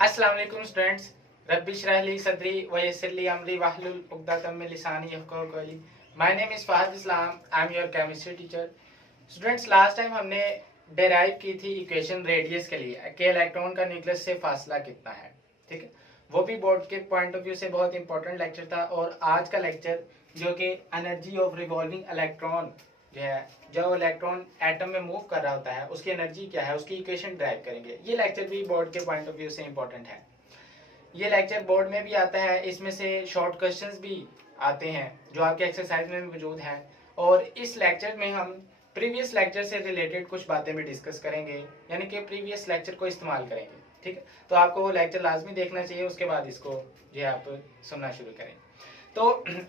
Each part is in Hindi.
अस्सलाम वालेकुम स्टूडेंट्स। रब्बी इश्रह ली सदरी व यस्सिर ली अमरी वाहलुल उक़दतम मिन लिसानी यफ़क़हू क़ौली। My name is Fahad Islam, I am your chemistry teacher. Students, last time हमने डेराइव की थी इक्वेशन रेडियस के लिए कि इलेक्ट्रॉन का न्यूक्लियस से फासला कितना है। ठीक है, वो भी बोर्ड के पॉइंट ऑफ व्यू से बहुत इंपॉर्टेंट लेक्चर था। और आज का लेक्चर जो कि एनर्जी ऑफ रिवॉल्विंग इलेक्ट्रॉन जो है, जो इलेक्ट्रॉन एटम में मूव कर रहा होता है उसकी एनर्जी क्या है, उसकी इक्वेशन ड्राइव करेंगे। ये लेक्चर भी बोर्ड के पॉइंट ऑफ व्यू से इंपॉर्टेंट है। ये लेक्चर बोर्ड में भी आता है, इसमें से शॉर्ट क्वेश्चंस भी आते हैं जो आपके एक्सरसाइज में मौजूद हैं। और इस लेक्चर में हम प्रीवियस लेक्चर से रिलेटेड कुछ बातें भी डिस्कस करेंगे, यानी कि प्रीवियस लेक्चर को इस्तेमाल करेंगे। ठीक है, तो आपको वो लेक्चर लाजमी देखना चाहिए, उसके बाद इसको जो है आप सुनना शुरू करें। तो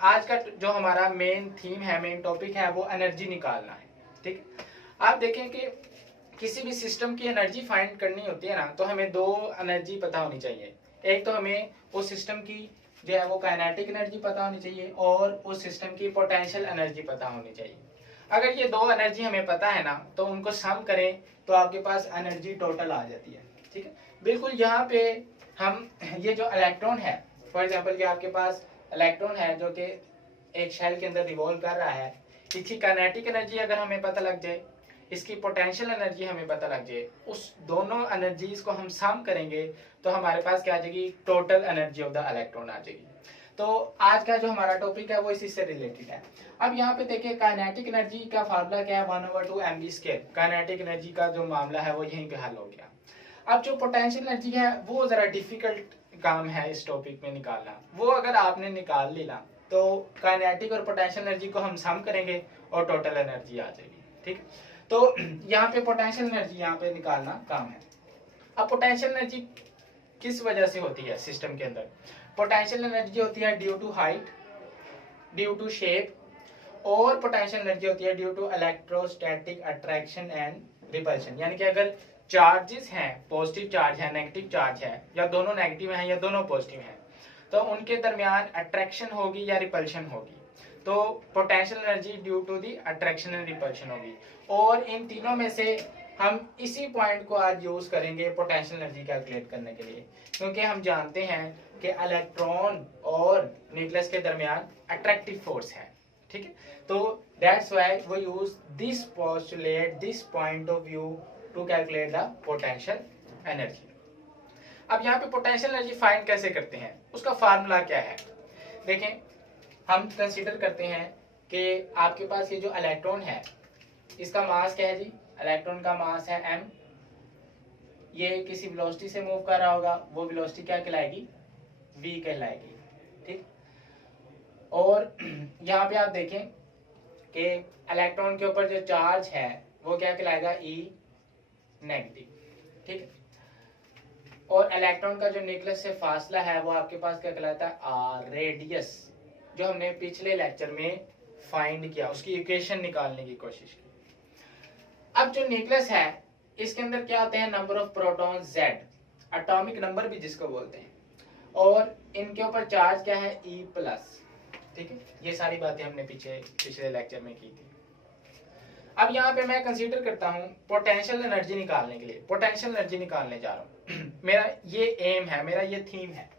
आज का जो हमारा मेन थीम है, मेन टॉपिक है, वो एनर्जी निकालना है। ठीक है, आप देखें कि किसी भी सिस्टम की एनर्जी फाइंड करनी होती है ना, तो हमें दो एनर्जी पता होनी चाहिए। एक तो हमें उस सिस्टम की जो है वो काइनेटिक एनर्जी पता होनी चाहिए और उस सिस्टम की पोटेंशियल एनर्जी पता होनी चाहिए। अगर ये दो एनर्जी हमें पता है ना, तो उनको सम करें तो आपके पास एनर्जी टोटल आ जाती है। ठीक है, बिल्कुल यहाँ पे हम ये जो इलेक्ट्रॉन है, फॉर एग्जाम्पल कि आपके पास इलेक्ट्रॉन है जो कि एक शेल के अंदर रिवॉल्व कर रहा है, इसकी काइनेटिक एनर्जी अगर हमें पता लग जाए, इसकी पोटेंशियल एनर्जी हमें पता लग जाए, उस दोनों एनर्जीज को हम सम करेंगे तो हमारे पास क्या आ जाएगी, total energy of the electron आ जाएगी। तो आज का जो हमारा टॉपिक है वो इसी से रिलेटेड है। अब यहाँ पे देखिए काइनेटिक एनर्जी का फार्मूला क्या है, 1/2 mv²। काइनेटिक एनर्जी का जो मामला है वो यहीं पे हल हो गया। अब जो पोटेंशियल एनर्जी है वो जरा डिफिकल्ट काम है इस टॉपिक में निकालना। वो अगर आपने निकाल ली ना, तो काइनेटिक और पोटेंशियल एनर्जी को हम सम करेंगे और टोटल एनर्जी आ जाएगी। ठीक, तो यहाँ पे पोटेंशियल एनर्जी यहाँ पे निकालना काम है। अब पोटेंशियल एनर्जी किस वजह से होती है सिस्टम के अंदर? पोटेंशियल एनर्जी होती है due to height, due to shape, और पोटेंशियल एनर्जी होती है due to electrostatic attraction and repulsion. यानी कि अगर चार्जेस हैं, पॉजिटिव चार्ज है, नेगेटिव चार्ज है, या दोनों नेगेटिव हैं या दोनों पॉजिटिव हैं, तो उनके दरमियान अट्रैक्शन होगी या रिपल्शन होगी। तो potential energy due to the attraction and repulsion होगी। और इन तीनों में से हम इसी पॉइंट को आज यूज करेंगे पोटेंशियल एनर्जी कैलकुलेट करने के लिए, क्योंकि हम जानते हैं कि इलेक्ट्रॉन और न्यूक्लियस के दरमियान अट्रैक्टिव फोर्स है। ठीक है, तो that's why we use this postulate, this point of view to calculate the potential energy. अब यहाँ पे पोटेंशियल एनर्जी फाइंड कैसे करते हैं, उसका फार्मूला क्या है? देखें, हम कंसीडर करते हैं कि आपके पास ये जो इलेक्ट्रॉन है इसका मास क्या है जी? इलेक्ट्रॉन का मास है m। ये किसी वेलोसिटी से मूव कर रहा होगा, वो वेलोसिटी क्या कहलाएगी? v कहलाएगी। ठीक, और यहाँ पे आप देखें कि इलेक्ट्रॉन के ऊपर जो चार्ज है वो क्या कहलाएगा? E negative. ठीक, और इलेक्ट्रॉन का जो न्यूक्लियस से फासला है वो आपके पास क्या कहलाता है? r, रेडियस, जो हमने पिछले लेक्चर में फाइंड किया, उसकी इक्वेशन निकालने की कोशिश की। अब जो न्यूक्लियस है इसके अंदर क्या होते हैं? Number of proton Z, atomic number भी जिसको बोलते हैं, और इनके ऊपर चार्ज क्या है? E+। ठीक है, ये सारी बातें हमने पिछले लेक्चर में की थी। अब यहाँ पे मैं कंसीडर करता हूँ पोटेंशियल एनर्जी निकालने के लिए, पोटेंशियल एनर्जी निकालने जा रहा हूँ। मेरा ये एम है, मेरा ये थीम है।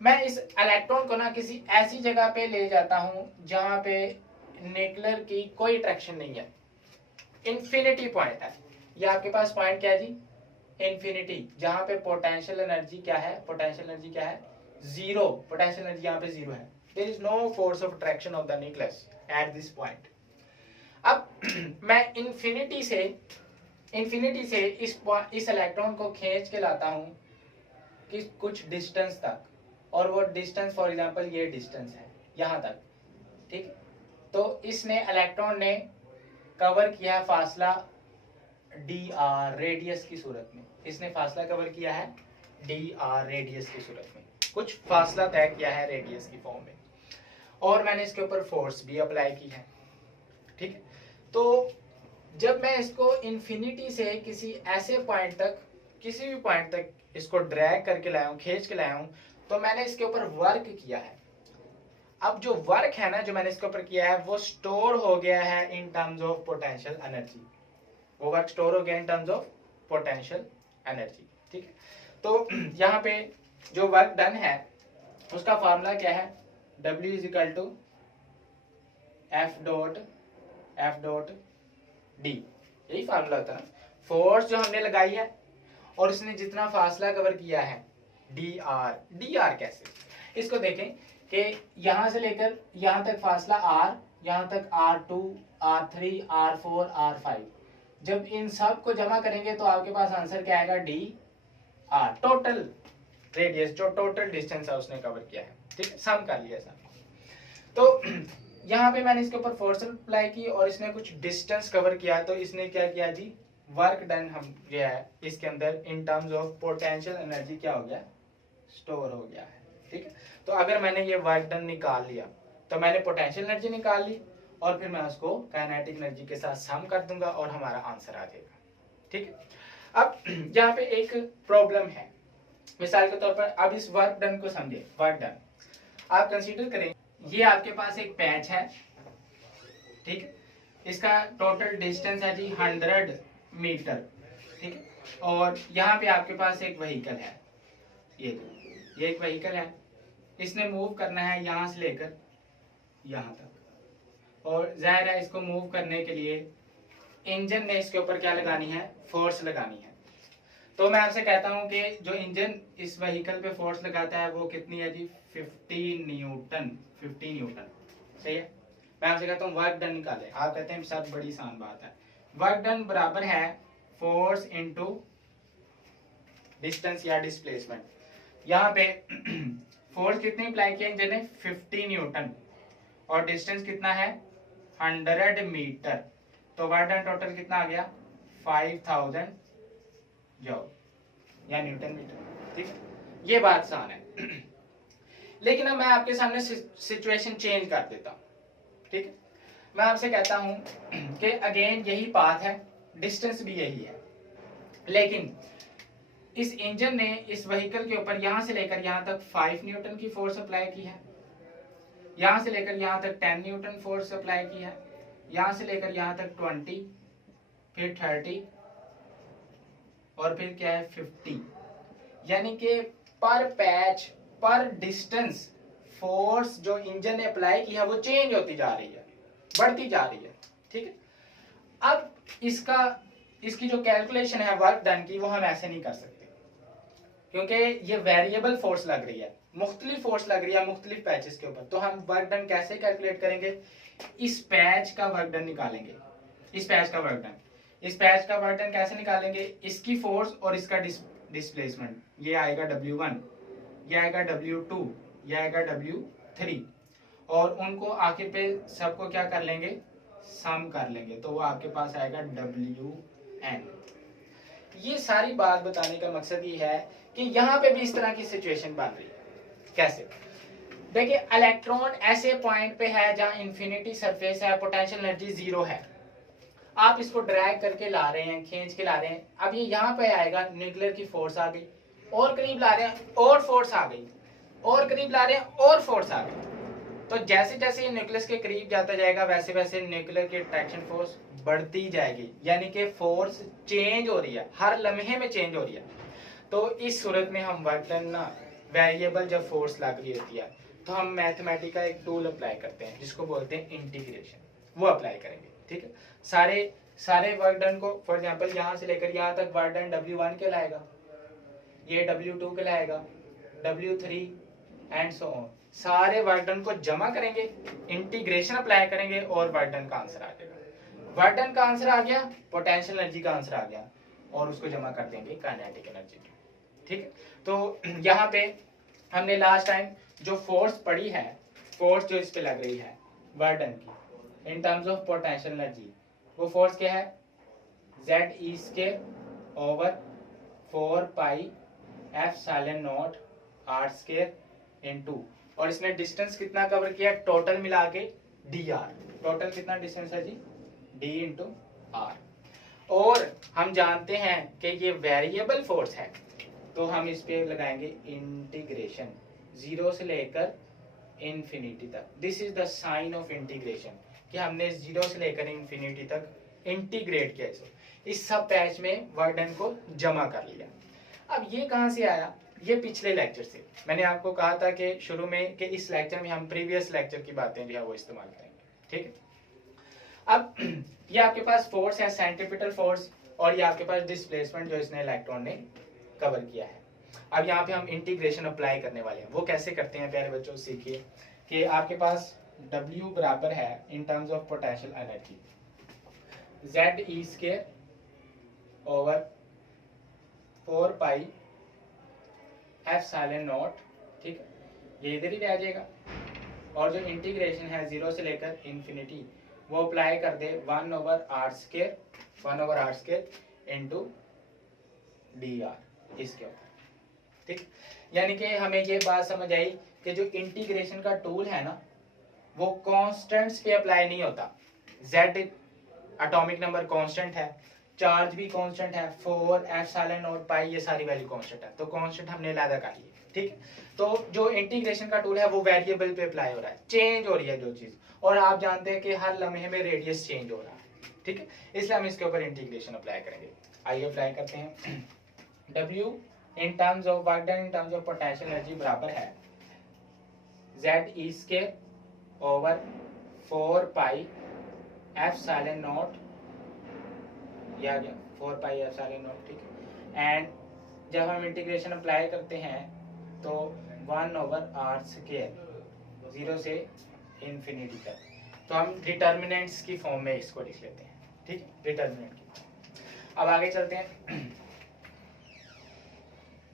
मैं इस इलेक्ट्रॉन को ना किसी ऐसी जगह पे ले जाता हूँ जहाँ पे न्यूक्लियर की कोई अट्रैक्शन नहीं है, इंफिनिटी पॉइंट है। ये आपके पास पॉइंट क्या है जी? इंफिनिटी, जहाँ पे पोटेंशियल एनर्जी क्या है? पोटेंशियल एनर्जी क्या है? जीरो। पोटेंशियल एनर्जी यहाँ पे जीरो है। There is no force of attraction of the nucleus at this point. अब मैं इंफिनिटी से इस इलेक्ट्रॉन को खींच के लाता हूँ कि कुछ डिस्टेंस तक, और वो डिस्टेंस फॉर एग्जांपल ये डिस्टेंस है यहाँ तक। ठीक, तो इसने इलेक्ट्रॉन ने कवर किया है फासला dr, रेडियस की सूरत में। इसने फासला कवर किया है dr, रेडियस की सूरत में, कुछ फासला तय किया है रेडियस की फॉर्म में, और मैंने इसके ऊपर फोर्स भी अप्लाई की है। ठीक, तो जब मैं इसको इंफिनिटी से किसी ऐसे पॉइंट तक, किसी भी पॉइंट तक इसको ड्रैग करके लाया हूँ, खींच के लाया हूँ, तो मैंने इसके ऊपर वर्क किया है। अब जो वर्क है ना, जो मैंने इसके ऊपर किया है, वो स्टोर हो गया है in terms of potential energy. वो वर्क स्टोर हो गया in terms of potential energy. ठीक है, तो यहाँ पे जो वर्क डन है उसका फॉर्मूला क्या है, W is equal to F dot D, यही फार्मूला होता है ना। फोर्स जो हमने लगाई है और उसने जितना फासला कवर किया है dr कैसे, इसको देखें कि यहां से लेकर यहां तक फासला r, यहां तक r2 r3 r4 r5, जब इन सब को जमा करेंगे तो आपके पास आंसर क्या आएगा, dr, टोटल रेडियस जो टोटल डिस्टेंस है उसने कवर किया है। ठीक है, सम कर लिया सब। तो यहाँ पे मैंने इसके ऊपर फोर्स अप्लाई की और इसने कुछ डिस्टेंस कवर किया, तो इसने क्या किया जी, वर्क डन हम जो है इसके अंदर in terms of potential energy क्या हो गया, स्टोर हो गया है। ठीक है, तो अगर मैंने ये वर्क डन निकाल लिया तो मैंने पोटेंशियल एनर्जी निकाल ली और फिर मैं उसको काइनेटिक एनर्जी के साथ सम कर दूंगा और हमारा आंसर आ जाएगा। ठीक है, अब यहाँ पे एक प्रॉब्लम है, मिसाल के तौर पर अब इस वर्क डन को समझे। वर्क डन आप कंसीडर करें, ये आपके पास एक पैच है, ठीक है, इसका टोटल डिस्टेंस है जी 100 मीटर। ठीक है, और यहाँ पे आपके पास एक व्हीकल है, ये एक व्हीकल है, इसने मूव करना है यहाँ से लेकर यहाँ तक, और जाहिर है इसको मूव करने के लिए इंजन ने इसके ऊपर क्या लगानी है, फोर्स लगानी है। तो मैं आपसे कहता हूं कि जो इंजन इस व्हीकल पे फोर्स लगाता है वो कितनी है जी, 15 न्यूटन। 15 न्यूटन, सही है। मैं आपसे कहता हूँ वर्क डन निकाले, आप कहते हैं सर बड़ी आसान बात है। वर्क डन बराबर है फोर्स इनटू डिस्टेंस या डिस्प्लेसमेंट। यहाँ पे फोर्स कितनी अप्लाई किया इंजन ने, 50 न्यूटन, और डिस्टेंस कितना है 100 मीटर, तो वर्क डन टोटल कितना आ गया, 5000 जॉब या न्यूटन मीटर। ठीक है, ये बात आसान है। लेकिन अब मैं आपके सामने सिचुएशन चेंज कर देता हूं। ठीक है, मैं आपसे कहता हूं कि अगेन यही पाथ है, डिस्टेंस भी यही है, लेकिन इस इंजन ने इस व्हीकल के ऊपर यहां से लेकर यहां तक 5 न्यूटन की फोर्स अप्लाई की है, यहां से लेकर यहां तक 10 न्यूटन फोर्स अप्लाई की है, यहां से लेकर यहां तक 20, फिर 30 और फिर क्या है 50। यानी कि पर पैच पर डिस्टेंस फोर्स जो इंजन ने अप्लाई की है वो चेंज होती जा रही है, बढ़ती जा रही है। ठीक है, अब इसकी जो कैलकुलेशन है वर्क डन की वो हम ऐसे नहीं कर सकते, क्योंकि ये वेरिएबल फोर्स लग रही है, मुख्तलिफ फोर्स लग रही है मुख्तलिफ पैचेस के ऊपर। तो हम वर्क डन कैसे कैलकुलेट करेंगे, इस पैच का वर्क डन निकालेंगे, इस पैच का वर्क डन, इस पैच का वर्क डन कैसे निकालेंगे, इसकी फोर्स और इसका डिस्प्लेसमेंट, ये आएगा W1, ये आएगा W2, ये आएगा W3, और उनको आखिर पे सबको क्या कर लेंगे, सम कर लेंगे, तो वो आपके पास आएगा WN। ये सारी बात बताने का मकसद ये है कि यहाँ पे भी इस तरह की सिचुएशन बन रही है। कैसे, देखिए इलेक्ट्रॉन ऐसे पॉइंट पे है जहां इंफिनिटी सरफेस है, पोटेंशियल एनर्जी 0 है, आप इसको ड्रैग करके ला रहे हैं, खींच के ला रहे हैं, अब ये यहाँ पे आएगा, न्यूक्लियर की फोर्स आ गई, और करीब ला रहे हैं और फोर्स आ गई, और करीब ला रहे हैं और फोर्स आ गई। तो जैसे जैसे ये न्यूक्लियस के करीब जाता जाएगा वैसे वैसे न्यूक्लियर की अट्रैक्शन फोर्स बढ़ती जाएगी, यानी कि फोर्स चेंज हो रही है, हर लम्हे में चेंज हो रही है। तो इस सूरत में हम वर्क डन ना, वेरिएबल जब फोर्स लग रही होती है तो हम मैथमेटिक का एक टूल अप्लाई करते हैं जिसको बोलते हैं इंटीग्रेशन, वो अप्लाई करेंगे। ठीक है, सारे वर्क डन को, फॉर एग्जांपल यहाँ से लेकर यहाँ तक वर्क डन W1 के लाएगा, ये W2 के लाएगा, W3 एंड सो ऑन, सारे वर्क डन को जमा करेंगे, इंटीग्रेशन अप्लाई करेंगे और वर्क डन का आंसर आ जाएगा। वर्क डन का आंसर आ गया, पोटेंशियल एनर्जी का आंसर आ गया, और उसको जमा कर देंगे काइनेटिक एनर्जी। ठीक है, तो यहाँ पे हमने लास्ट टाइम जो फोर्स पढ़ी है, फोर्स जो इस पे लग रही है वर्क डन की in terms of potential energy, वो फोर्स क्या है, Z/4 पाई F∁0 R² इनटू, और इसने डिस्टेंस कितना कवर किया टोटल मिला के dr, टोटल कितना डिस्टेंस है जी, d इंटू r। और हम जानते हैं कि ये वेरिएबल फोर्स है, तो हम इस पे लगाएंगे इंटीग्रेशन 0 से लेकर इंफिनिटी तक। This is the sign of integration, कि हमने 0 से लेकर इंफिनिटी तक इंटीग्रेट किया, इस सब पैच में वर्क डन को जमा कर लिया। अब ये कहाँ से आया, ये पिछले लेक्चर से। मैंने आपको कहा था कि शुरू में कि इस लेक्चर में हम प्रीवियस लेक्चर की बातें जो है वो इस्तेमाल करेंगे, ठीक है। अब ये आपके पास फोर्स है, सेंट्रीपिटल फोर्स, और ये आपके पास डिस्प्लेसमेंट जो इसने इलेक्ट्रॉन ने कवर किया है। अब यहाँ पे हम इंटीग्रेशन अप्लाई करने वाले हैं। वो कैसे करते हैं प्यारे बच्चों, सीखिए कि आपके पास W बराबर है in terms of potential energy ZE² over 4 pi epsilon not, ठीक है, ये इधर ही रह जाएगा। और जो इंटीग्रेशन है 0 से लेकर इन्फिनिटी, वो अप्लाई कर दे 1/r² इंटू dr इसके ऊपर, ठीक। यानी कि हमें ये बात समझ आई कि जो इंटीग्रेशन का टूल है ना, वो कांस्टेंट्स पे अप्लाई नहीं होता। z एटॉमिक नंबर कांस्टेंट है, चार्ज भी कांस्टेंट है, 4 एप्सिलॉन पाई ये सारी वैल्यू कांस्टेंट है, तो कांस्टेंट हमने अलग कर लिए, ठीक। तो जो इंटीग्रेशन का टूल है वो वेरिएबल पे अप्लाई हो रहा है, चेंज हो रही है जो चीज, और आप जानते हैं कि हर लम्हे में रेडियस चेंज हो रहा है, ठीक है, इसलिए हम इसके ऊपर इंटीग्रेशन अप्लाई करेंगे। आइए अप्लाई करते हैं। W in terms of work done in terms of potential energy बराबर है ZE² over 4 pi epsilon not, ये आ गया 4 पाई एप्सिलॉन नॉट, ठीक है। एंड जब हम इंटीग्रेशन अप्लाई करते हैं तो 1/r², 0 से इन्फिनिटी तक। तो हम डिटर्मिनेंट्स की फॉर्म में इसको लिख लेते हैं, ठीक, डिटर्मिनेंट की। अब आगे चलते हैं।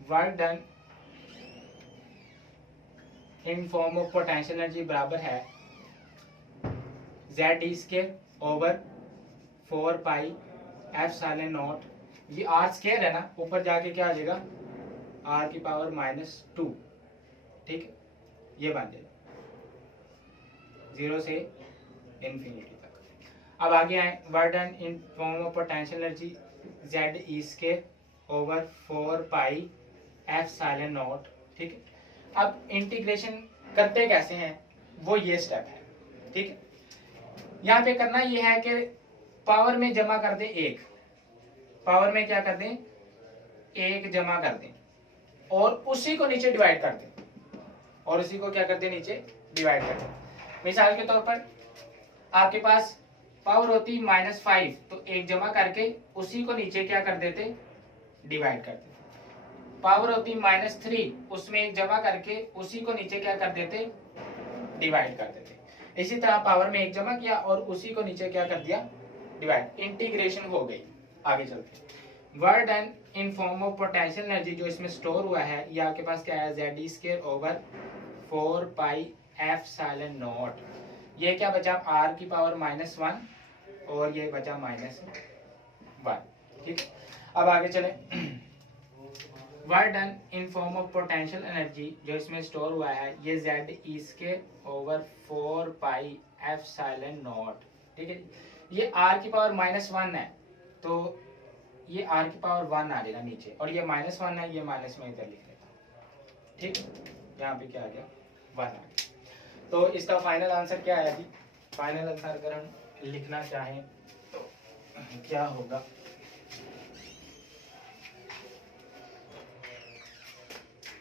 Work done in form of potential energy बराबर है ZE² over 4 pi epsilon not, ये r² है ना, ऊपर जाके क्या आ जाएगा r⁻², ठीक है, ये बन जाएगा 0 से इन्फिनिटी तक। अब आगे आए, work done in form of potential energy ZE² over 4 pi epsilon not, ठीक है। अब इंटीग्रेशन करते कैसे हैं, वो ये स्टेप है, ठीक है। यहाँ पे करना ये है कि पावर में जमा कर दें 1, पावर में क्या कर दें 1 जमा कर दें, और उसी को नीचे डिवाइड कर दें, और उसी को क्या कर दें नीचे डिवाइड कर दें। मिसाल के तौर पर आपके पास पावर होती -5, तो 1 जमा करके उसी को नीचे क्या कर देते डिवाइड कर देते। पावर होती -3, उसमें 1 जमा करके उसी को नीचे क्या कर देते डिवाइड कर देते। इसी तरह पावर में 1 जमा किया और उसी को नीचे क्या कर दिया डिवाइड, इंटीग्रेशन हो गई। आगे चलते हैं। Work done in form of potential energy जो इसमें स्टोर हुआ है, ये आपके पास क्या है ZE² over 4 pi epsilon not, ये क्या बचा r⁻⁻1 और ये बचा -1, ठीक। अब आगे चले। Work done in form of potential energy जो इसमें स्टोर हुआ है, ये ZE² over 4 pi epsilon not, ठीक है। ये r⁻1 है, तो ये r⁻1 आ जाएगा नीचे, और ये -1 है, ये माइनस में इधर लिख लेता हूँ, ठीक। यहाँ पे क्या आ गया 1 आ गया। तो इसका फाइनल आंसर क्या आया जी, फाइनल आंसर अगर हम लिखना चाहें तो क्या होगा,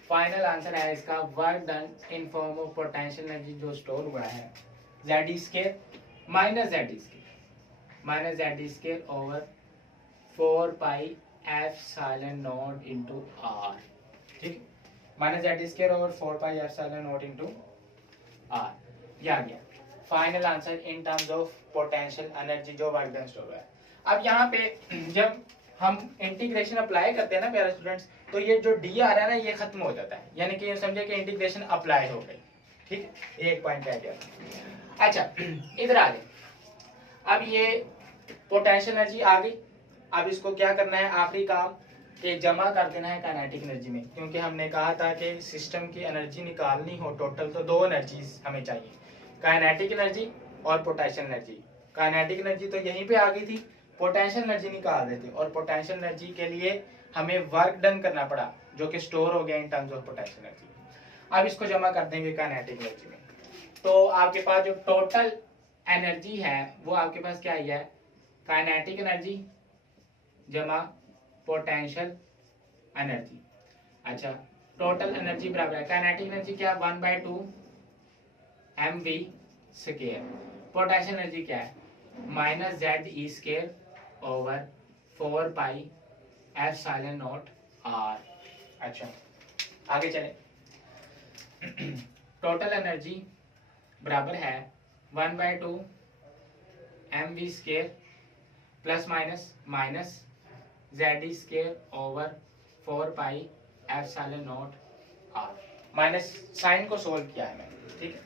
फाइनल आंसर है इसका work done in form of potential energy जो स्टोर हुआ है ZE² -ZE² over 4 pi epsilon not into r, ठीक, -ZE² over 4 pi epsilon not into r, ये आ गया final answer in terms of potential energy जो वर्क डन स्टोर हुआ है। अब यहाँ पे जब हम इंटीग्रेशन अप्लाई करते हैं ना प्यारे स्टूडेंट्स, तो ये जो d आ रहा है ना, ये खत्म हो जाता है, यानी कि ये समझे कि इंटीग्रेशन अप्लाई हो गई, ठीक, एक पॉइंट रह गया। अच्छा, इधर आ गए। अब ये पोटेंशियल एनर्जी आ गई, अब इसको क्या करना है, आखिरी काम कि जमा कर देना है काइनेटिक एनर्जी में, क्योंकि हमने कहा था कि सिस्टम की एनर्जी निकालनी हो टोटल तो 2 एनर्जीज हमें चाहिए, काइनेटिक एनर्जी और पोटेंशियल एनर्जी। काइनेटिक एनर्जी तो यहीं पे आ गई थी, पोटेंशियल एनर्जी निकाल देते, और पोटेंशियल एनर्जी के लिए हमें वर्क डन करना पड़ा जो कि स्टोर हो गया in terms of potential energy. अब इसको जमा कर देंगे काइनेटिक एनर्जी में, तो आपके पास जो टोटल एनर्जी है वो आपके पास क्या आई है, काइनेटिक एनर्जी जमा पोटेंशियल एनर्जी, अच्छा, टोटल एनर्जी बराबर है, काइनेटिक एनर्जी क्या, 1/2 mv स्क्वायर। पोटेंशियल एनर्जी क्या है, -ZE² over 4 pi epsilon naught r। अच्छा, आगे चले। टोटल एनर्जी बराबर है 1/2 mv² plus minus ZE² over 4 pi epsilon naught r। Minus sign को सोल्व किया है मैंने, ठीक है।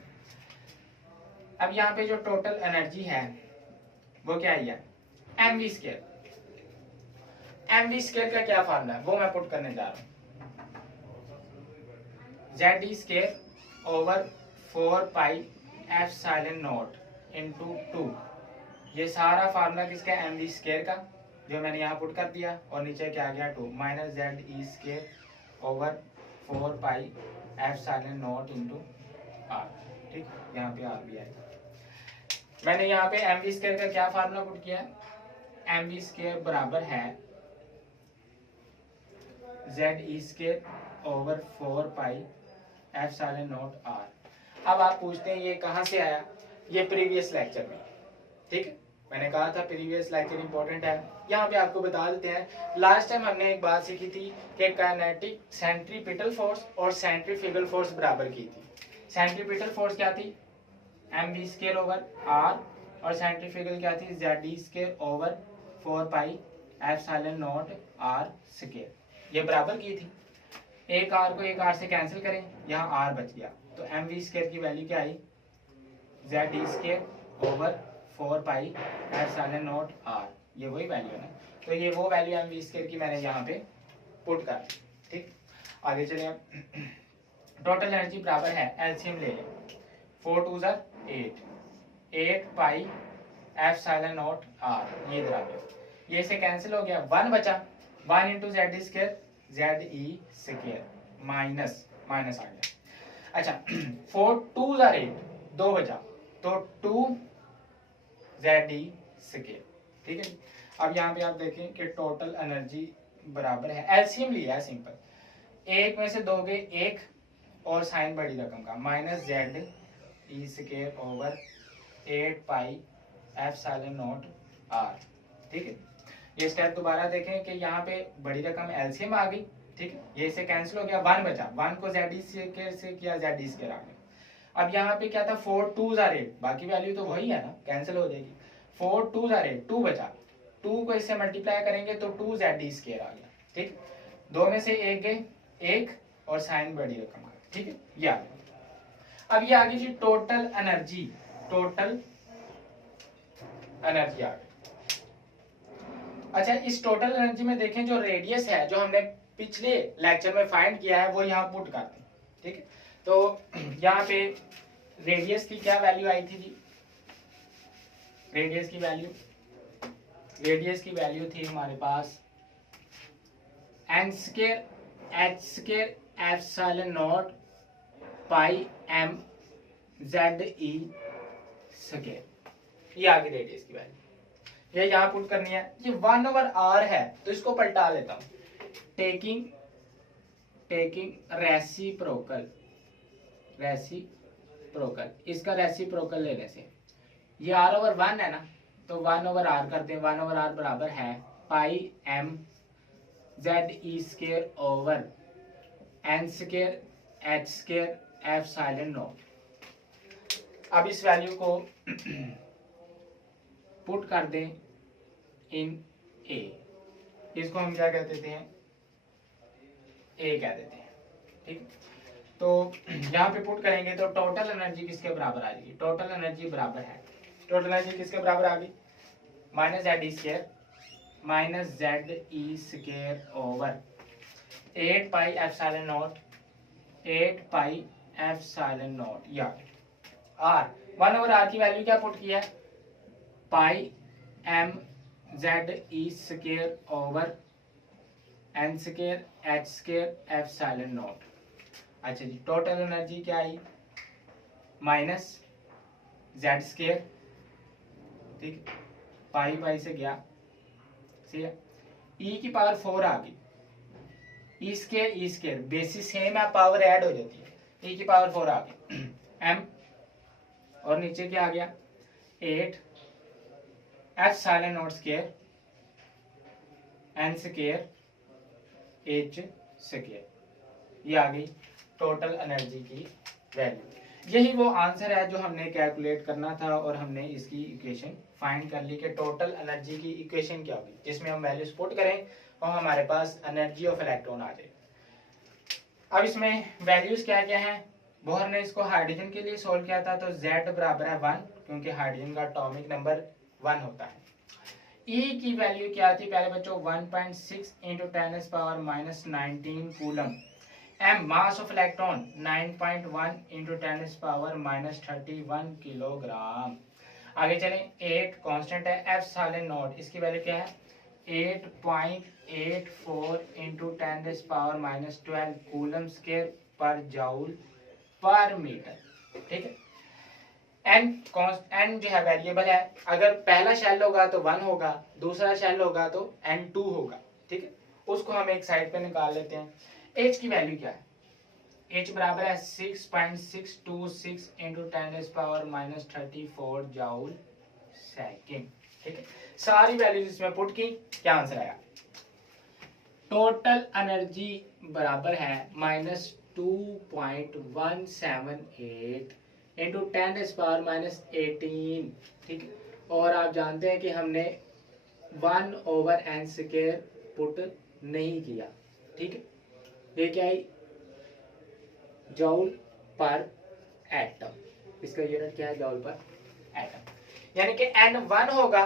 अब यहाँ पे जो टोटल एनर्जी है वो क्या है, mv²। mv² का क्या फार्मूला है वो मैं पुट करने जा रहा हूँ, ZE² over 4 pi epsilon not into 2। ये सारा फार्मूला किसका, mv² का, जो मैंने यहाँ पुट कर दिया, और नीचे क्या आ गया 2 minus ZE² over 4 pi epsilon not into r। ठीक, यहाँ पे r भी आएगा। मैंने यहाँ पे mv² का क्या फार्मूला पुट किया है, mv² बराबर है ZE² over 4 pi epsilon naught r। अब आप पूछते हैं ये कहाँ से आया, ये प्रीवियस लेक्चर में, ठीक है। मैंने कहा था प्रीवियस लेक्चर इंपॉर्टेंट है। यहाँ पे आपको बता देते हैं, लास्ट टाइम हमने एक बात सीखी थी कि काइनेटिक सेंट्रीपिटल फोर्स और सेंट्रीफ्यूगल फोर्स बराबर की थी। सेंट्रीपिटल फोर्स क्या थी, mv² ओवर r, और सेंट्रीफ्यूगल क्या थी, ZE² over 4 pi epsilon naught r square. ये बराबर की थी। एक r को एक r से कैंसिल करें, यहाँ r बच गया, तो mv² की वैल्यू क्या आई, ZE² over 4 pi epsilon naught r। ये वही वैल्यू है ना, तो ये वो वैल्यू mv² की मैंने यहाँ पे पुट कर दी, ठीक। आगे चलिए, टोटल एनर्जी बराबर है, एलसीएम ले लें, 4 2 8 पाई एप्सिलॉन नॉट r। ये बराबर, ये से कैंसिल हो गया, 1 बचा, 1 इंटू ZE² ZE² माइनस आ गया। अच्छा, 4 2 8, 2 बचा, तो 2 ZE², ठीक है। अब यहाँ पे आप देखें कि टोटल एनर्जी बराबर है, एलसीएम लिया है सिंपल, एक में से दोगे एक और साइन बड़ी रकम का, माइनस ZE² ओवर 8 पाई एप्सिलॉन नॉट r, ठीक है। ये स्टेप दोबारा देखें कि यहाँ पे बड़ी रकम एलसीएम आ गई, ठीक है। ये से कैंसिल हो गया, 1 बचा, 1 को ZE² से किया, ZE² आ गया। अब यहाँ पे क्या था, 4 2 8, बाकी वैल्यू तो वही है ना, कैंसिल हो जाएगी, 4 2 8, 2 बचा, 2 को इससे मल्टीप्लाई करेंगे तो 2 ZE² आ गया, ठीक। दो में से एक गए, एक और साइन बड़ी रकम का, ठीक है, ये आ गया। अब ये आ गई जी टोटल एनर्जी, टोटल एनर्जी आ गई। अच्छा, इस टोटल एनर्जी में देखें जो रेडियस है, जो हमने पिछले लेक्चर में फाइंड किया है, वो यहाँ पुट करते हैं, ठीक है। तो यहाँ पे रेडियस की क्या वैल्यू आई थी जी, रेडियस की वैल्यू थी हमारे पास n² h² epsilon not pi m ZE²। ये आगे रेडियस की वैल्यू, ये यहाँ पुट करनी है। ये 1 ओवर r है, तो इसको पलटा लेता हूँ, टेकिंग रेसिप्रोकल, इसका रेसिप्रोकल लेने से, ये r ओवर 1 है ना, तो 1 ओवर r करते हैं, 1 ओवर r बराबर है पाई m ZE² over n² h² epsilon not. अब इस वैल्यू को पुट कर दें इन a, इसको हम क्या कहते थे, a कह देते हैं, ठीक। तो यहाँ पे पुट करेंगे तो टोटल एनर्जी किसके बराबर आ जाएगी, टोटल एनर्जी बराबर है, टोटल एनर्जी किसके बराबर आ गई, -ZE² over 8 pi epsilon not, 8 pi epsilon not, या r 1 ओवर r की वैल्यू क्या पुट किया है, पाई m ZE² over n² h² epsilon not. अच्छा जी, टोटल एनर्जी क्या आई, -Z², ठीक, पाई से गया, e की पावर 4 आ गई, ई स्केयर बेसिस सेम है, पावर ऐड हो जाती है, e की पावर 4 आ गया m, और नीचे क्या आ गया 8 epsilon not square n square h square, ये आ गई टोटल एनर्जी की वैल्यू। यही वो आंसर है जो हमने कैलकुलेट करना था और हमने इसकी इक्वेशन फाइंड कर ली कि टोटल एनर्जी की इक्वेशन क्या होगी, जिसमें हम वैल्यूज पुट करें और हमारे पास एनर्जी ऑफ इलेक्ट्रॉन आ जाए। अब इसमें वैल्यूज क्या क्या हैं, बोहर ने इसको हाइड्रोजन के लिए सोल्व किया था, तो Z बराबर है 1, क्योंकि हाइड्रोजन का एटॉमिक नंबर 1 होता है। E की वैल्यू क्या थी पहले बच्चों, 1.6 into 10⁻⁻19 coulomb. M mass of electron 9.1 into 10⁻⁻31 kilogram. आगे चलें, 8 कांस्टेंट है, एप्सिलॉन नॉट इसकी वैल्यू क्या है 8.84 इंटू 10⁻12 कूलम स्क्वायर पर जूल पर मीटर। ठीक है, n जो है वेरिएबल है, अगर पहला शेल होगा तो 1 होगा, दूसरा शेल होगा तो n2 होगा। ठीक है, उसको हम एक साइड पे निकाल लेते हैं। h की वैल्यू क्या है, h बराबर है 6.626 इंटू 10⁻34 जूल सेकेंड। ठीक है, सारी वैल्यूज इसमें पुट की, क्या आंसर आया, टोटल एनर्जी बराबर है -2.178 इंटू 10⁻18। ठीक है, और आप जानते हैं कि हमने 1/n² पुट नहीं किया। ठीक है, ये क्या है जूल पर एटम, इसका यूनिट क्या है जूल पर एटम, यानी कि n1 होगा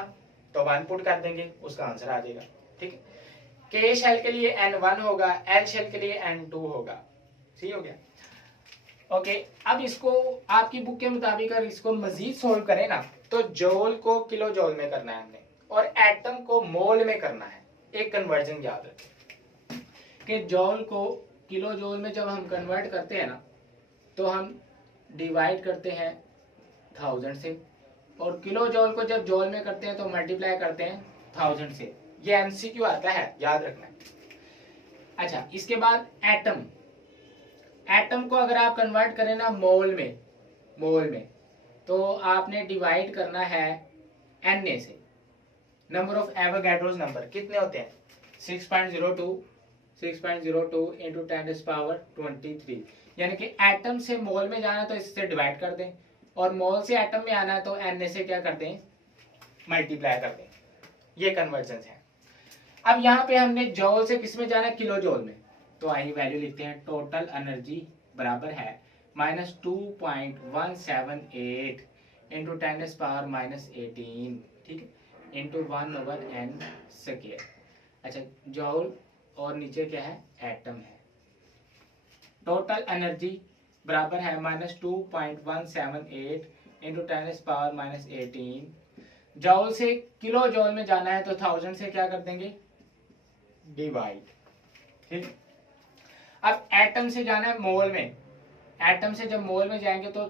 तो 1 पुट कर देंगे, उसका आंसर आ जाएगा। ठीक है, K शेल के लिए n1 होगा, L शेल के लिए n2 होगा। सही हो गया। ओके, अब इसको आपकी बुक के मुताबिक अगर इसको मजीद सोल्व करें ना, तो जूल को किलो जूल में करना है हमने, और एटम को मोल में करना है। एक कन्वर्जन याद रखें कि जूल को किलो जूल में जब हम कन्वर्ट करते हैं ना, तो हम डिवाइड करते हैं 1000 से, और किलो जूल को जब जूल में करते हैं तो मल्टीप्लाई करते हैं 1000 से। ये एमसीक्यू आता है, याद रखना है। अच्छा, इसके बाद एटम, एटम को अगर आप कन्वर्ट करें ना मोल में तो आपने डिवाइड करना है Na से। नंबर ऑफ एवोगैड्रोस नंबर कितने होते हैं 6.02 इंटू 10⁻23, यानी कि एटम से मोल में जाना तो इससे डिवाइड कर दें, और मोल से एटम में आना तो Na से क्या कर दें मल्टीप्लाई कर दें। ये कन्वर्जन है। अब यहाँ पे हमने जूल से किस में जाना है किलो जूल में, तो आइए वैल्यू लिखते हैं, टोटल एनर्जी बराबर है -2.178 इंटू 10⁻18। ठीक है, इंटू 1/n²। अच्छा, जूल और नीचे क्या है एटम है। टोटल एनर्जी बराबर है -2.178 इंटू 10⁻18। जूल से किलो जूल में जाना है तो 1000 से क्या कर देंगे डिवाइड। ठीक, अब एटम से जाना है मोल में, एटम से जब मोल में जाएंगे तो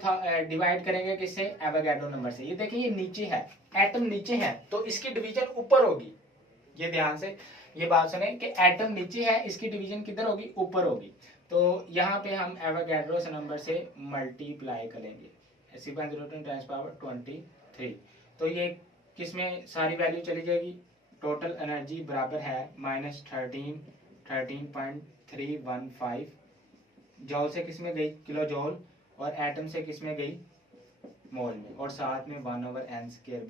डिवाइड करेंगे किससे एवोगैड्रो नंबर से। ये देखिए ये नीचे है, एटम नीचे है तो इसकी डिवीजन ऊपर होगी। ये ध्यान से ये बात सुने कि एटम नीचे है, इसकी डिवीजन किधर होगी ऊपर होगी। तो यहाँ पे हम एवोगैड्रो नंबर से मल्टीप्लाई करेंगे 6.02 तो ये किसमें सारी वैल्यू चली जाएगी। टोटल एनर्जी बराबर है -13.315 जूल से किस में गई किलो जूल, और एटम से किस में गई मोल में, और साथ में 1/n²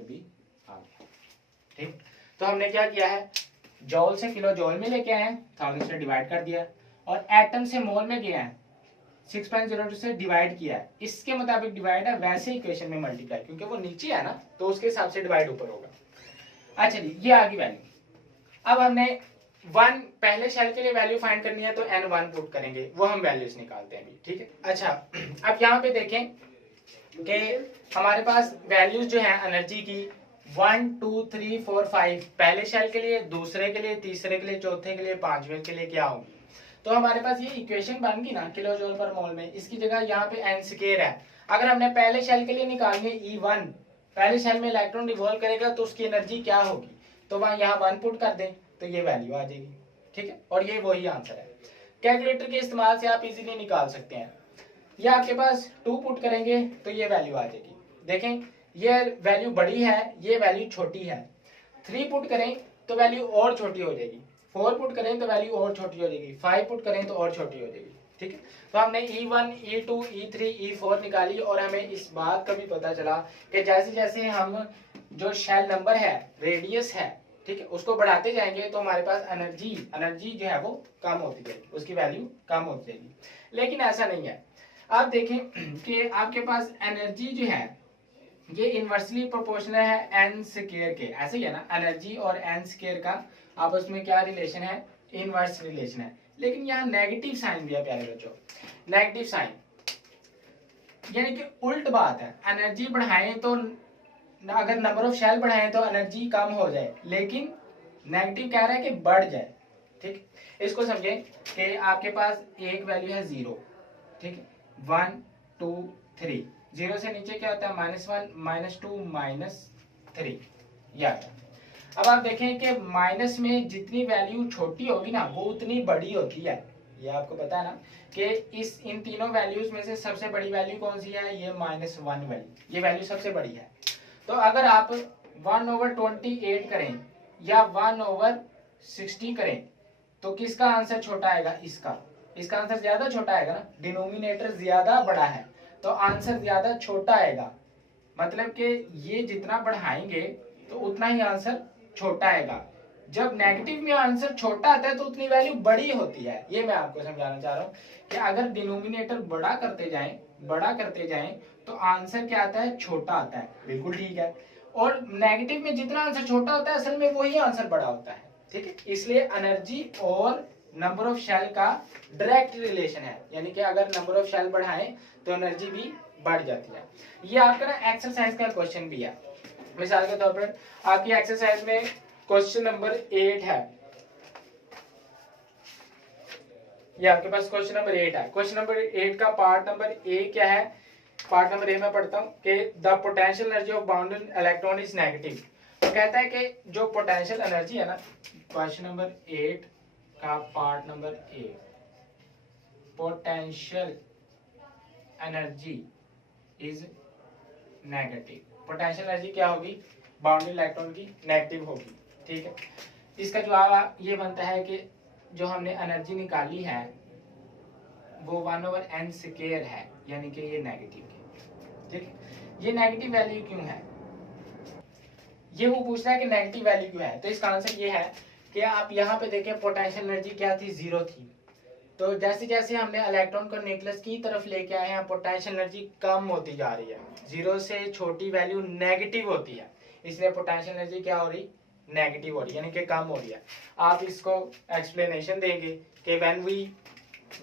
भी आ गया। ठीक, तो हमने क्या किया है जूल से किलो जूल में लेके आए हैं, 1000 से डिवाइड कर दिया, और एटम से मोल में गया है 6.02 से डिवाइड किया है, इसके मुताबिक डिवाइड है, वैसे इक्वेशन में मल्टीप्लाई, क्योंकि वो नीचे है ना तो उसके हिसाब से डिवाइड ऊपर होगा। अच्छा जी, ये आ गई वैल्यू। अब हमने 1 पहले शेल के लिए वैल्यू फाइंड करनी है तो n1 पुट करेंगे, वो हम वैल्यूज निकालते हैं अभी। ठीक है, अच्छा अब यहाँ पे देखें कि हमारे पास वैल्यूज जो है एनर्जी की 1 2 3 4 5 पहले शेल के लिए, दूसरे के लिए, तीसरे के लिए, चौथे के लिए, पांचवें के लिए क्या होंगी। तो हमारे पास ये इक्वेशन बन गई ना किलो जूल पर मोल में, इसकी जगह यहाँ पे n² है। अगर हमने पहले शेल के लिए निकालनी है E1, पहले शेल में इलेक्ट्रॉन रिवॉल्व करेगा तो उसकी एनर्जी क्या होगी, तो वहां यहाँ 1 पुट कर दें तो ये वैल्यू आ जाएगी, ठीक है। और ये वही आंसर है। कैलकुलेटर के इस्तेमाल से आप इजीली निकाल सकते हैं। ये आपके पास 2 पुट करेंगे तो ये वैल्यू आ जाएगी। देखें ये वैल्यू बड़ी है, ये वैल्यू छोटी है। 3 पुट करें तो वैल्यू और छोटी हो जाएगी, 4 पुट करें तो वैल्यू और छोटी हो जाएगी, 5 पुट करें तो और छोटी हो जाएगी, ठीक है। तो हमने E1, E2, E3, E4 निकाली और हमें इस बात का भी पता चला कि जैसे जैसे हम जो शेल नंबर है, रेडियस है, ठीक है, उसको बढ़ाते जाएंगे तो हमारे पास एनर्जी जो है वो कम होती जाएगी, उसकी वैल्यू कम होती जाएगी। लेकिन ऐसा नहीं है। आप देखें कि आपके पास एनर्जी जो है ये इनवर्सली प्रोपोर्शनल है एन स्क्वायर के, ऐसे ही है ना। एनर्जी और एन स्क्वायर का आपस में क्या रिलेशन है, इनवर्स रिलेशन है। लेकिन यहाँ नेगेटिव साइन भी है प्यारे बच्चों, नेगेटिव साइन, यानी कि उल्ट बात है। एनर्जी बढ़ाएं तो अगर नंबर ऑफ शेल बढ़ाएं तो एनर्जी कम हो जाए, लेकिन नेगेटिव कह रहा है कि बढ़ जाए, ठीक। इसको समझें कि आपके पास एक वैल्यू है 0, ठीक है, 1 2 3, 0 से नीचे क्या होता है -1 -2 -3, या अब आप देखें कि माइनस में जितनी वैल्यू छोटी होगी ना वो उतनी बड़ी होती है। ये आपको पता है ना कि इन तीनों वैल्यूज में से सबसे बड़ी वैल्यू कौन सी है, ये -1 वैल्यू, ये वैल्यू सबसे बड़ी है। तो अगर आप 1/28 करें या 1/60 करें तो किसका आंसर छोटा आएगा, इसका आंसर ज्यादा छोटा आएगा ना। डिनोमिनेटर ज्यादा बड़ा है तो आंसर ज्यादा छोटा आएगा, मतलब कि ये जितना बढ़ाएंगे तो उतना ही आंसर छोटा आएगा। जब नेगेटिव में आंसर छोटा आता है तो उतनी वैल्यू बड़ी होती है। ये मैं आपको समझाना चाह रहा हूँ कि अगर डिनोमिनेटर बड़ा करते जाएं तो आंसर क्या आता है, छोटा आता है, बिल्कुल ठीक है। और नेगेटिव में जितना आंसर छोटा होता है असल में वही आंसर बड़ा होता है, ठीक है। इसलिए एनर्जी और नंबर ऑफ शेल का डायरेक्ट रिलेशन है, यानी कि अगर नंबर ऑफ शेल बढ़ाएं तो एनर्जी भी बढ़ जाती है। ये आपका ना एक्सरसाइज का क्वेश्चन भी है। मिसाल के तौर पर आपकी एक्सरसाइज में क्वेश्चन नंबर 8 है, ये आपके पास क्वेश्चन नंबर 8 है। क्वेश्चन नंबर 8 का पार्ट नंबर ए क्या है, पार्ट नंबर ए में पढ़ता हूं कि the potential energy of bounded electron is negative. तो कहता है कि जो पोटेंशियल एनर्जी है ना, क्वेश्चन नंबर 8 का part number A, potential energy is negative. Potential energy क्या होगी, बाउंडेड इलेक्ट्रॉन की नेगेटिव होगी, ठीक है। इसका जवाब ये बनता है कि जो हमने एनर्जी निकाली है वो 1/n² है, यानी कि ये नेगेटिव है, ठीक है। ये नेगेटिव वैल्यू क्यों है, ये वो पूछ रहा है कि नेगेटिव वैल्यू क्यों है। तो इसका आंसर ये है कि आप यहाँ पे देखें पोटेंशियल एनर्जी क्या थी, 0 थी। तो जैसे जैसे हमने इलेक्ट्रॉन को न्यूक्लियस की तरफ लेके आए हैं पोटेंशियल एनर्जी कम होती जा रही है, 0 से छोटी वैल्यू नेगेटिव होती है, इसलिए पोटेंशियल एनर्जी क्या हो रही, नेगेटिव हो रही है, यानी कि कम हो रही है। आप इसको एक्सप्लेनेशन देंगे कि व्हेन वी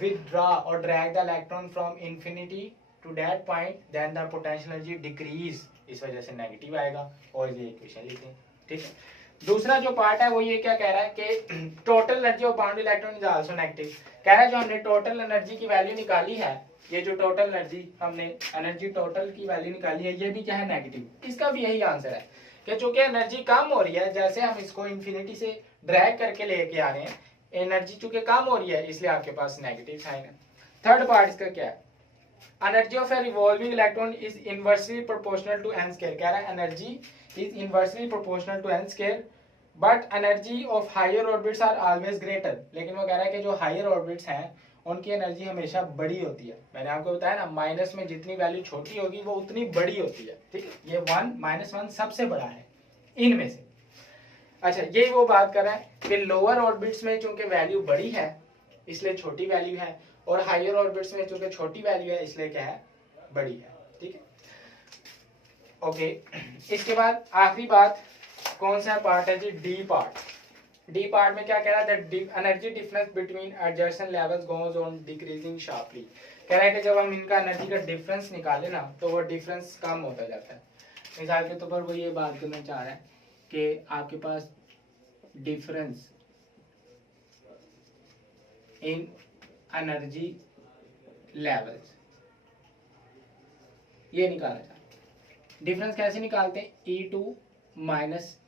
विथड्रॉ और drag the electron from infinity to that point then the potential energy decrease, इस वजह से नेगेटिव आएगा, और ये इक्वेशन लिखें, ठीक है। दूसरा जो पार्ट है वो ये क्या कह रहा है कि total energy of bounded electron is also negative. कह रहा है जो हमने टोटल एनर्जी की वैल्यू निकाली है, ये जो टोटल एनर्जी हमने एनर्जी टोटल की वैल्यू निकाली है ये भी क्या है, नेगेटिव। इसका भी यही आंसर है कि चूंकि एनर्जी कम हो रही है, जैसे हम इसको इंफिनिटी से ड्रैग करके लेके आ रहे हैं, एनर्जी चूंकि कम हो रही है इसलिए आपके पास नेगेटिव साइन है। थर्ड पार्ट इसका क्या है, energy of a revolving electron is inversely proportional to n square. कह रहा है energy is inversely proportional to n square but energy of higher orbits are always greater. लेकिन वो कह रहा है कि जो हायर ऑर्बिट्स हैं उनकी एनर्जी हमेशा बड़ी होती है। मैंने आपको बताया ना, माइनस में जितनी वैल्यू छोटी होगी वो उतनी बड़ी होती है, ठीक है। ये 1 सबसे बड़ा है इनमें से। अच्छा, ये वो बात कर रहा है कि लोअर ऑर्बिट्स में चूंकि वैल्यू बड़ी है इसलिए छोटी वैल्यू है, और हायर ऑर्बिट्स में चूंकि छोटी वैल्यू है इसलिए क्या है, बड़ी है, ठीक है। ओके, इसके बाद आखिरी बात कौन सा पार्ट है जी, डी पार्ट। डी पार्ट में क्या कह रहा है, energy difference between adjacent levels goes on decreasing sharply. कह रहा है कि जब हम इनका एनर्जी का डिफरेंस निकाले ना तो वो डिफरेंस कम होता जाता है। मिसाल के तौर पर वो ये बात करना चाह रहा है कि आपके पास डिफरेंस इन एनर्जी लेवल्स ये निकाला जाता है। डिफरेंस कैसे निकालते हैं, E2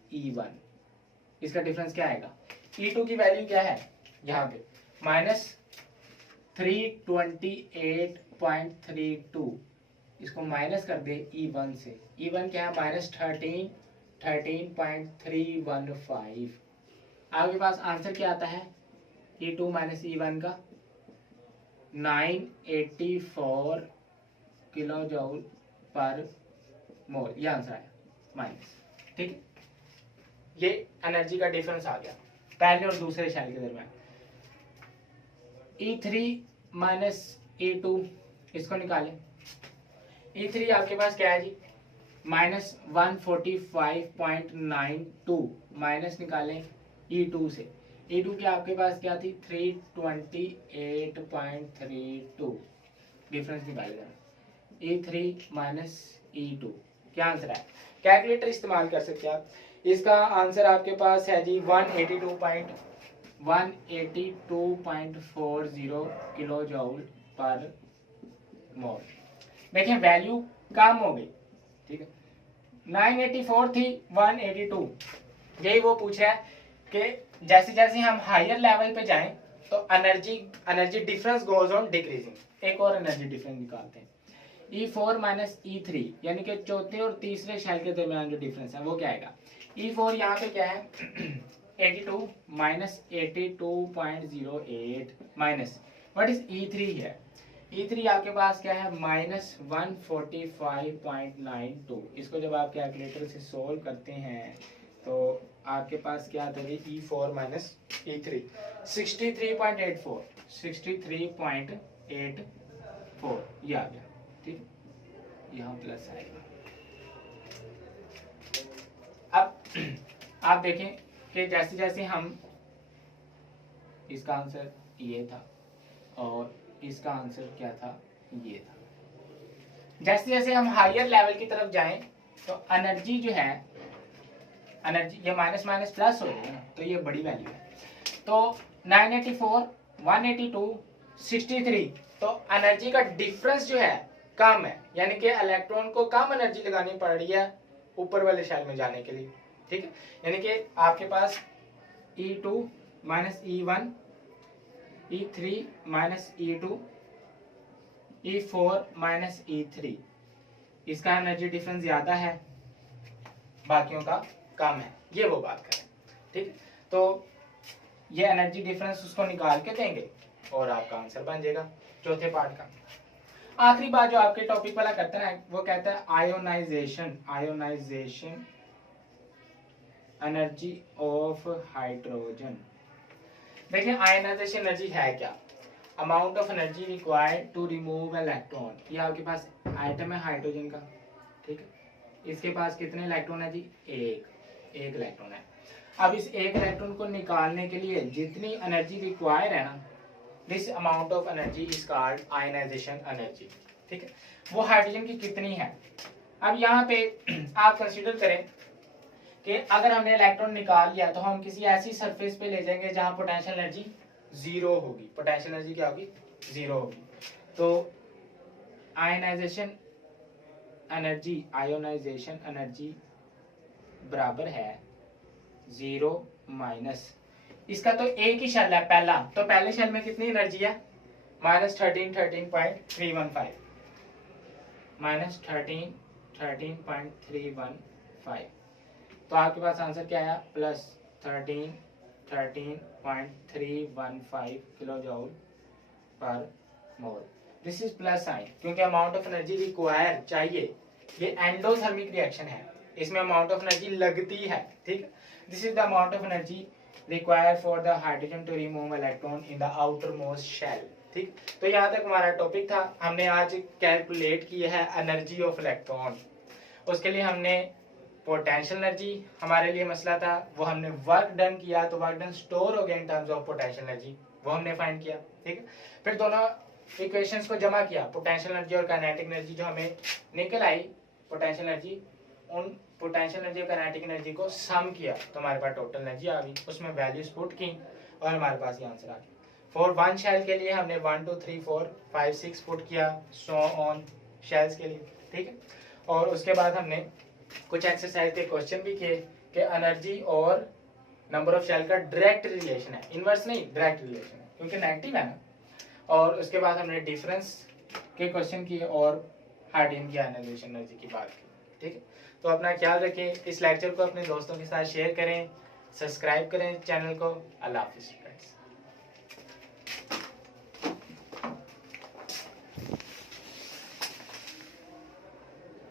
- E1, इसका डिफरेंस क्या आएगा, E2 की वैल्यू क्या है यहाँ पे -328.32, इसको माइनस कर दे E1 से। E1 क्या है -13.315। आपके पास आंसर क्या आता है E2 माइनस E1 का 984 किलो जूल पर मोल, ये आंसर आया माइनस। ठीक, ये एनर्जी का डिफरेंस आ गया पहले और दूसरे शेल के दरमियान। E3 माइनस E2 इसको निकालें। E3 आपके पास क्या है जी -145.92 माइनस निकालें E2 से। E2 की आपके पास क्या थी 328.32, डिफरेंस निकालेगा। E3 माइनस E2 क्या आंसर है? कैलकुलेटर इस्तेमाल कर सकते हैं आप। इसका आंसर आपके पास है जी 182.40 किलो जूल पर मोल। देखिए वैल्यू कम हो गई, ठीक है, 984 थी 182। यही वो पूछा है कि जैसे जैसे हम हायर लेवल पे जाएं तो energy difference goes on decreasing. एक और एनर्जी डिफरेंस निकालते हैं। E4 माइनस E3 यानी कि चौथे और तीसरे शेल के दरमियान जो डिफरेंस है वो क्या आएगा? E4 यहाँ पे क्या है 82 minus 82.08 minus what is E3 है। E3 आपके पास क्या है -145.92। इसको जब आप कैलकुलेटर से सोल्व करते हैं तो आपके पास क्या आता है E4 माइनस E3 63.84 ये आ गया। ठीक, यहाँ प्लस आएगा। अब आप देखें कि जैसे जैसे हम, इसका आंसर ये था और इसका आंसर क्या था ये था, जैसे जैसे हम हायर लेवल की तरफ जाएं तो एनर्जी जो है, एनर्जी ये माइनस माइनस प्लस हो गया ना, तो ये बड़ी वैल्यू है। तो 984 182 63, तो एनर्जी का डिफरेंस जो है कम है, यानी कि इलेक्ट्रॉन को कम एनर्जी लगानी पड़ रही है ऊपर वाले शेल में जाने के लिए। ठीक है, यानी कि आपके पास E2 minus E1, E3 minus E2, E4 minus E3, इसका एनर्जी डिफरेंस ज्यादा है, बाकियों का कम है, ये वो बात करें। ठीक है, तो ये एनर्जी डिफरेंस उसको निकाल के देंगे और आपका आंसर बन जाएगा चौथे पार्ट का। आखिरी बात जो आपके टॉपिक वाला करता है वो कहता है आयोनाइजेशन एनर्जी ऑफ हाइड्रोजन। देखिए आयोनाइजेशन एनर्जी है क्या? Amount of energy required to remove electron. ये आपके पास आइटम है हाइड्रोजन का, ठीक है, इसके पास कितने इलेक्ट्रॉन है जी? एक इलेक्ट्रॉन है। अब इस एक इलेक्ट्रॉन को निकालने के लिए जितनी एनर्जी रिक्वायर है ना, this amount of energy is called ionization energy. ठीक है, वो हाइड्रोजन की कितनी है? अब यहाँ पे आप कंसीडर करें कि अगर हमने इलेक्ट्रॉन निकाल लिया तो हम किसी ऐसी सरफेस पे ले जाएंगे जहां पोटेंशियल एनर्जी जीरो होगी। पोटेंशियल एनर्जी क्या होगी? जीरो होगी। तो आयनाइजेशन एनर्जी बराबर है जीरो माइनस, इसका तो एक ही शेल है पहला, तो पहले शेल में कितनी एनर्जी है? -13.315 -13.315। तो आपके पास आंसर क्या आया? +13.315 किलो जूल पर मोल। दिस इज प्लस साइन, क्योंकि अमाउंट ऑफ एनर्जी रिक्वायर चाहिए, ये एंडोथर्मिक रिएक्शन है, इसमें अमाउंट ऑफ एनर्जी लगती है। ठीक, this is the amount of energy required for the hydrogen to remove electron in the outer most shell. ठीक, तो यहाँ तक हमारा टॉपिक था। हमने आज कैलकुलेट किया है एनर्जी ऑफ इलेक्ट्रॉन। उसके लिए हमने पोटेंशियल एनर्जी, हमारे लिए मसला था, वो हमने वर्क डन किया, तो वर्क डन स्टोर हो गया in terms of potential energy, वो हमने फाइंड किया। ठीक है, फिर दोनों इक्वेशंस को जमा किया, पोटेंशियल एनर्जी और काइनेटिक एनर्जी जो हमें निकल आई पोटेंशियल एनर्जी, उन पोटेंशियल एनर्जी और काइनेटिक एनर्जी को सम किया तो हमारे पास टोटल एनर्जी आ गई, उसमें वैल्यूज पुट की और हमारे पास ये आंसर आ गया। फॉर वन शेल के लिए हमने 1 2 3 4 5 6 पुट किया, सो ऑन शेल्स के लिए। ठीक है, और उसके बाद हमने कुछ एक्सरसाइज के क्वेश्चन भी किए कि एनर्जी और नंबर ऑफ शेल का डायरेक्ट रिलेशन है, इनवर्स नहीं, डायरेक्ट रिलेशन है क्योंकि नेगेटिव है ना। और उसके बाद हमने डिफरेंस के क्वेश्चन किए और हार्डियन की आयनाइजेशन एनर्जी की बात की। ठीक है, तो अपना ख्याल रखें, इस लेक्चर को अपने दोस्तों के साथ शेयर करें, सब्सक्राइब करें चैनल को। अल्लाह हाफिज़।